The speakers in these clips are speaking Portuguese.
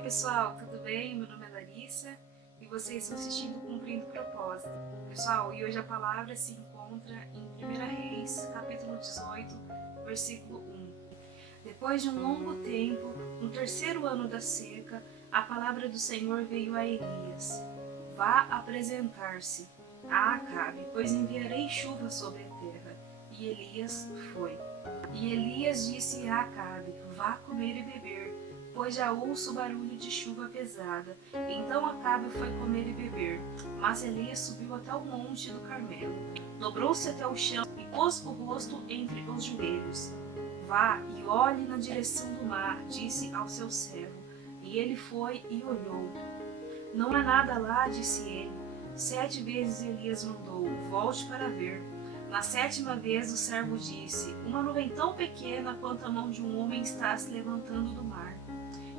pessoal, tudo bem? Meu nome é Larissa e vocês estão assistindo Cumprindo o Propósito. Pessoal, e hoje a palavra se encontra em 1 Reis, capítulo 18, versículo 1. Depois de um longo tempo, no terceiro ano da seca, a palavra do Senhor veio a Elias. Vá apresentar-se a Acabe, pois enviarei chuva sobre a terra. E Elias foi. E Elias disse a Acabe, vá comer e beber, pois já ouço barulho de chuva pesada. Então Acabe foi comer e beber, mas Elias subiu até o monte do Carmelo, dobrou-se até o chão e pôs o rosto entre os joelhos. Vá e olhe na direção do mar, disse ao seu servo. E ele foi e olhou. Não há nada lá, disse ele. 7 vezes Elias mandou, volte para ver. Na 7ª vez o servo disse, uma nuvem tão pequena quanto a mão de um homem está se levantando do mar.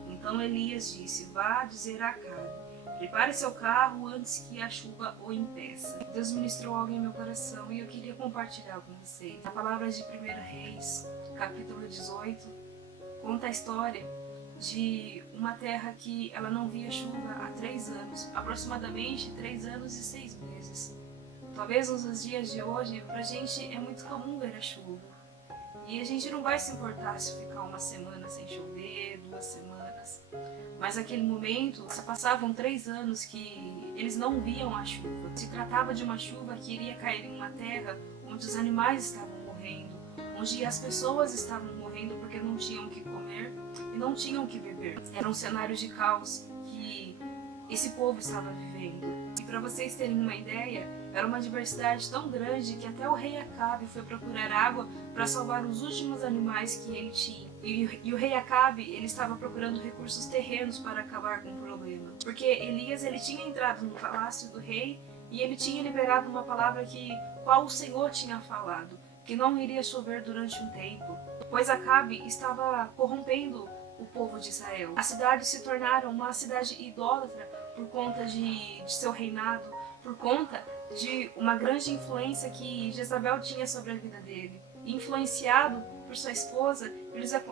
Então Elias disse, vá dizer a Acabe, prepare seu carro antes que a chuva o impeça. Deus ministrou algo em meu coração e eu queria compartilhar com vocês. A palavra de 1 Reis, capítulo 18, conta a história de uma terra que ela não via chuva há 3 anos, aproximadamente 3 anos e 6 meses. Talvez nos dias de hoje, pra gente é muito comum ver a chuva. E a gente não vai se importar se ficar uma semana sem chover, 2 semanas. Mas naquele momento, se passavam 3 anos que eles não viam a chuva. Se tratava de uma chuva que iria cair em uma terra onde os animais estavam morrendo, onde as pessoas estavam morrendo porque não tinham o que comer e não tinham o que beber. Era um cenário de caos que esse povo estava vivendo. E para vocês terem uma ideia, era uma diversidade tão grande que até o rei Acabe foi procurar água para salvar os últimos animais que ele tinha. E o rei Acabe, ele estava procurando recursos terrenos para acabar com o problema. Porque Elias, ele tinha entrado no palácio do rei e ele tinha liberado uma palavra qual o Senhor tinha falado, que não iria chover durante um tempo, pois Acabe estava corrompendo o povo de Israel. As cidades se tornaram uma cidade idólatra por conta de seu reinado, por conta de uma grande influência que Jezabel tinha sobre a vida dele. E influenciado por sua esposa,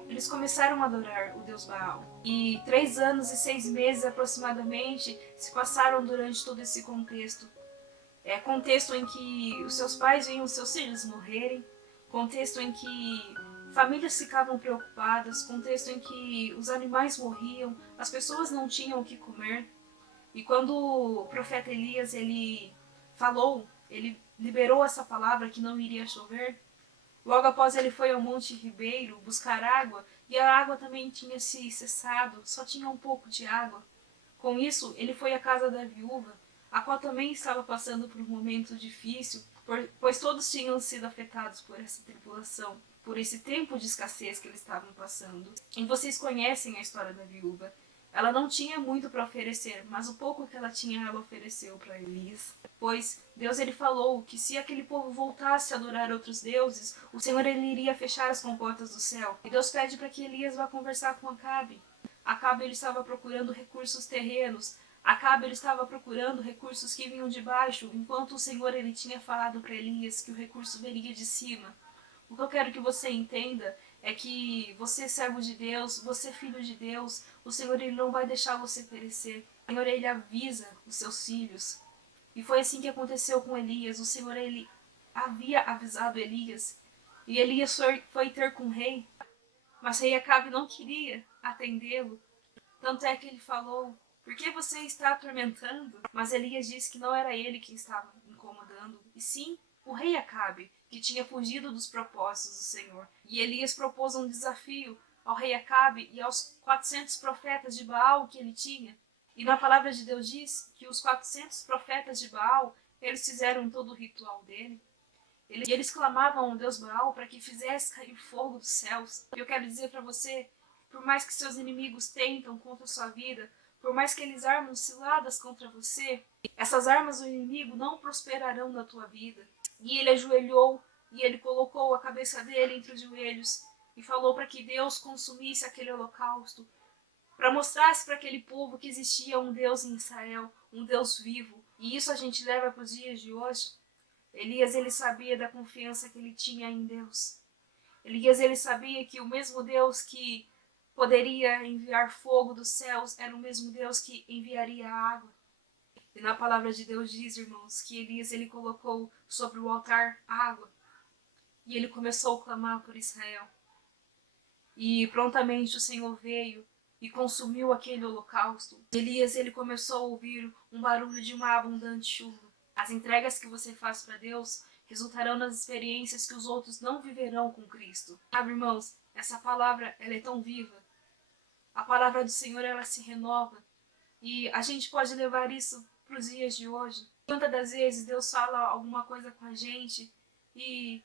eles começaram a adorar o deus Baal. E 3 anos e 6 meses aproximadamente se passaram durante todo esse contexto. Contexto em que os seus pais viam os seus filhos morrerem, contexto em que famílias ficavam preocupadas, contexto em que os animais morriam, as pessoas não tinham o que comer. E quando o profeta Elias ele liberou essa palavra que não iria chover, logo após ele foi ao Monte Ribeiro buscar água, e a água também tinha se cessado, só tinha um pouco de água. Com isso, ele foi à casa da viúva, a qual também estava passando por um momento difícil, pois todos tinham sido afetados por essa tribulação, por esse tempo de escassez que eles estavam passando. E vocês conhecem a história da viúva. Ela não tinha muito para oferecer, mas o pouco que ela tinha, ela ofereceu para Elias. Pois Deus ele falou que se aquele povo voltasse a adorar outros deuses, o Senhor ele iria fechar as comportas do céu. E Deus pede para que Elias vá conversar com Acabe. Acabe ele estava procurando recursos terrenos. Acabe ele estava procurando recursos que vinham de baixo, enquanto o Senhor ele tinha falado para Elias que o recurso viria de cima. O que eu quero que você entenda é que você, servo de Deus, você, filho de Deus, o Senhor ele não vai deixar você perecer. O Senhor ele avisa os seus filhos. E foi assim que aconteceu com Elias. O Senhor ele havia avisado Elias. E Elias foi ter com o rei, mas o rei Acabe não queria atendê-lo. Tanto é que ele falou, por que você está atormentando? Mas Elias disse que não era ele que estava incomodando, e sim o rei Acabe, que tinha fugido dos propósitos do Senhor. E Elias propôs um desafio ao rei Acabe e aos 400 profetas de Baal que ele tinha. E na palavra de Deus diz que os 400 profetas de Baal, eles fizeram todo o ritual dele. E eles clamavam ao Deus Baal para que fizesse cair fogo dos céus. E eu quero dizer para você, por mais que seus inimigos tentam contra a sua vida, por mais que eles armam ciladas contra você, essas armas do inimigo não prosperarão na tua vida. E ele ajoelhou e ele colocou a cabeça dele entre os joelhos e falou para que Deus consumisse aquele holocausto, para mostrar para aquele povo que existia um Deus em Israel, um Deus vivo. E isso a gente leva para os dias de hoje. Elias ele sabia da confiança que ele tinha em Deus. Elias ele sabia que o mesmo Deus que poderia enviar fogo dos céus era o mesmo Deus que enviaria água. E na palavra de Deus diz, irmãos, que Elias ele colocou sobre o altar água e ele começou a clamar por Israel. E prontamente o Senhor veio e consumiu aquele holocausto. Elias ele começou a ouvir um barulho de uma abundante chuva. As entregas que você faz para Deus resultarão nas experiências que os outros não viverão com Cristo. Sabe, irmãos, essa palavra ela é tão viva. A palavra do Senhor ela se renova e a gente pode levar isso para os dias de hoje. Quantas das vezes Deus fala alguma coisa com a gente e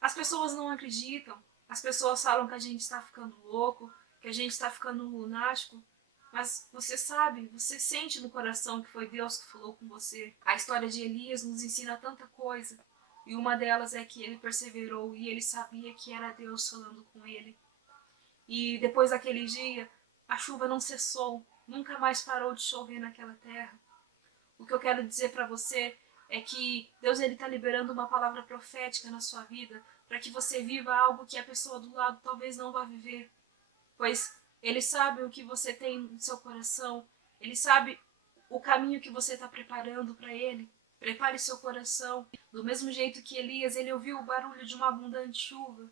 as pessoas não acreditam. As pessoas falam que a gente está ficando louco, que a gente está ficando lunático. Mas você sabe, você sente no coração que foi Deus que falou com você. A história de Elias nos ensina tanta coisa. E uma delas é que ele perseverou e ele sabia que era Deus falando com ele. E depois daquele dia, a chuva não cessou. Nunca mais parou de chover naquela terra. O que eu quero dizer para você é que Deus está liberando uma palavra profética na sua vida para que você viva algo que a pessoa do lado talvez não vá viver. Pois Ele sabe o que você tem no seu coração. Ele sabe o caminho que você está preparando para Ele. Prepare seu coração. Do mesmo jeito que Elias, ele ouviu o barulho de uma abundante chuva.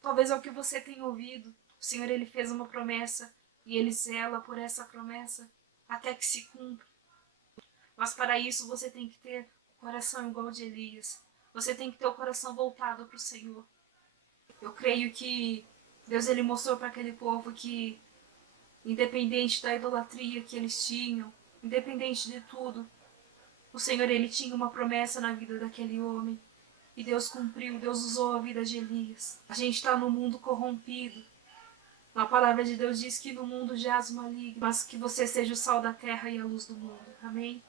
Talvez é o que você tem ouvido. O Senhor ele fez uma promessa e Ele zela por essa promessa até que se cumpra. Mas para isso você tem que ter o coração igual de Elias. Você tem que ter o coração voltado para o Senhor. Eu creio que Deus ele mostrou para aquele povo que, independente da idolatria que eles tinham, independente de tudo, o Senhor ele tinha uma promessa na vida daquele homem. E Deus cumpriu, Deus usou a vida de Elias. A gente está num mundo corrompido. A palavra de Deus diz que no mundo jaz o maligno, mas que você seja o sal da terra e a luz do mundo. Amém?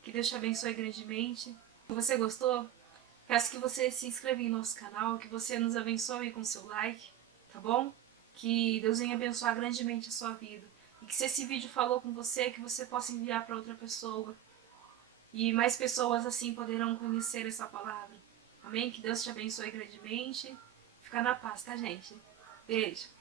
Que Deus te abençoe grandemente. Se você gostou, peço que você se inscreva em nosso canal, que você nos abençoe com seu like, tá bom? Que Deus venha abençoar grandemente a sua vida. E que se esse vídeo falou com você, que você possa enviar para outra pessoa. E mais pessoas assim poderão conhecer essa palavra. Amém? Que Deus te abençoe grandemente. Fica na paz, tá, gente? Beijo.